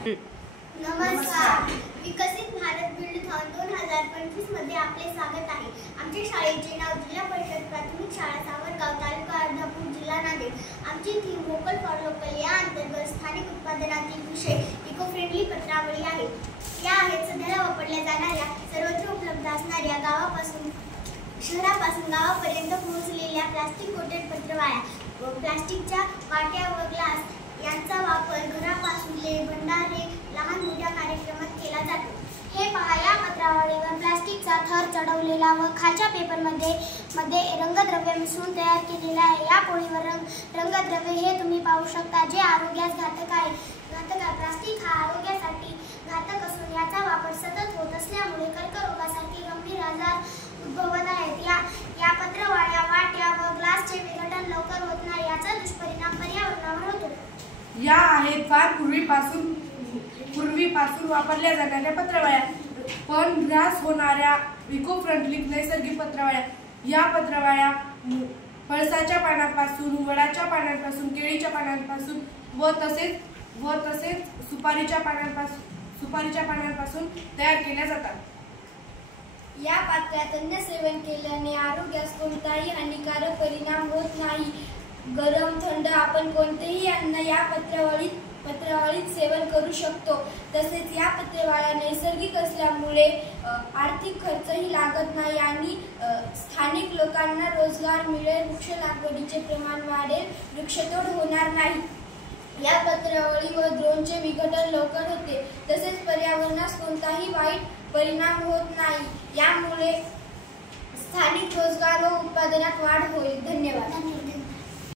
नमस्कार. विकसित भारत बिल्डथॉन 2025 मध्ये आपले स्वागत आहे. आमच्या शाळेचे नाव जिल्हा परिषद प्राथमिक शाळा सावरगाव, तालुका अर्धापूर, जिल्हा नांदेड. आमची थीम वोकल फॉर लोकल या अंतर्गत स्थानिक उत्पादनातील विषय इको फ्रेंडली पत्रावळी आहे. या आहेत सध्याला वापरल्या जाणाऱ्या, सर्वत्र उपलब्ध असणाऱ्या, गावापासून शहरापासून गावापर्यंत पोहोचलेल्या प्लास्टिक कोटेड पत्रवाळ्या. प्लास्टिकच्या वाट्या व ग्लास यांचा वापर घरापासून ते भंडारे, लहान मोठ्या कार्यक्रमात केला जातो. हे पहा, या पत्रावळीवर प्लास्टिकचा थर चढवलेला व खालच्या पेपरमध्ये रंगद्रव्य मिसळून तयार केलेला आहे. या पोळीवर रंगद्रव्य हे तुम्ही पाहू शकता, जे आरोग्यास घातक आहे. प्लास्टिक हा आरोग्यासाठी घातक असून याचा वापर सतत होत असल्यामुळे कर्करोगासारखे गंभीर आजार उद्भवत आहेत. या पत्रवाळ्या, वाट्या व ग्लासचे विघटन लवकर होत नाही. याचा दुष्परिणाम पर्यावरणावर होतो. या आहेत फार पूर्वीपासून वापरल्या जाणाऱ्या पत्रवाळ्या, पण ऱ्हास होणाऱ्या इको फ्रेंडली नैसर्गिक पत्रवाळ्या. या पत्रवाळ्या पळसाच्या पानांपासून, वडाच्या पानांपासून, केळीच्या पानांपासून व तसेच सुपारीच्या पानांपासून तयार केल्या जातात. या पात्र्यात अन्न सेवन केल्याने आरोग्यास कोणताही हानिकारक परिणाम होत नाही. गरम थंड आपण कोणतेही अन्न या पत्रावळीत सेवन करू शकतो. तसेच या पत्रवाळ्या नैसर्गिक असल्यामुळे आर्थिक खर्चही लागत नाही आणि स्थानिक लोकांना रोजगार मिळेल. वृक्ष लागवडीचे प्रमाण वाढेल, वृक्षतोड होणार नाही. या पत्रावळी व द्रोणचे विघटन लवकर होते. तसेच पर्यावरणास कोणताही वाईट परिणाम होत नाही. यामुळे स्थानिक रोजगार व उत्पादनात वाढ होईल. धन्यवाद.